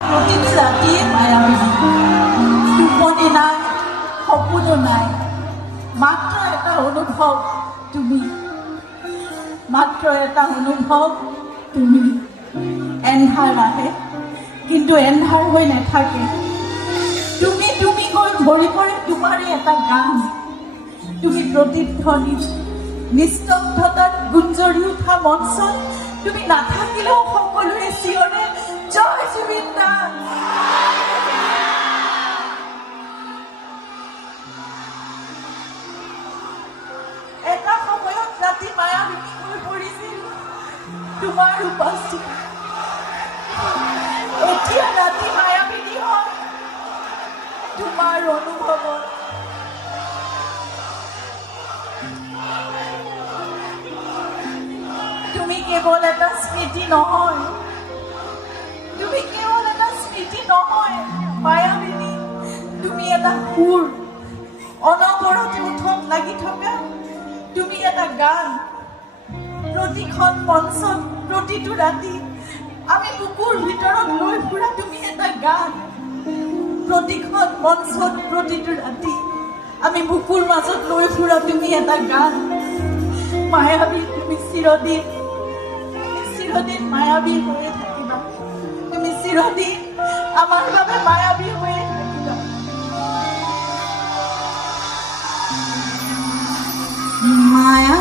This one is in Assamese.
প্ৰতিটো ৰাতিয়ে মায়াবী, টোপনি নাই, সপোনো নাই, মাত্ৰ এটা অনুভৱ তুমি, মাত্ৰ এটা অনুভৱ তুমি। এন্ধাৰ আহে কিন্তু এন্ধাৰ হৈ নাথাকে, তুমি তুমি গৈ ভৰি পৰে তোমাৰে এটা গান। তুমি প্ৰতিধ্বনি নিস্তব্ধতাত গুঞ্জৰি উঠা মঞ্চত তুমি নাথাকিলেও সকলোৱে চিঞৰে জয় জুবিন দা। এটা সময়ত ৰাতি মায়াবিনী হৈ পৰিছিল তোমাৰ উপস্থিতি, এতিয়া ৰাতি মায়াবিনী হয় তোমাৰ অনুভৱত। তুমি কেৱল এটা স্মৃতি নহয়, তুমি কেৱল এটা স্মৃতি নহয় মায়াবিনী, তুমি এটা সুৰ, অনবৰতে উঠত লাগি থকা তুমি এটা গান। প্ৰতিখন মঞ্চত প্ৰতিটো ৰাতি আমি বুকুৰ ভিতৰত লৈ ফুৰা তুমি এটা গান। প্ৰতিখন মঞ্চত প্ৰতিটো ৰাতি আমি বুকুৰ মাজত লৈ ফুৰা তুমি এটা গান। মায়াবী তুমি চিৰদিন, চিৰদিন মায়াবী হৈয়ে থাকিবা, তুমি চিৰদিন আমাৰ বাবে মায়াবী হৈয়ে থাকিবা। মায়া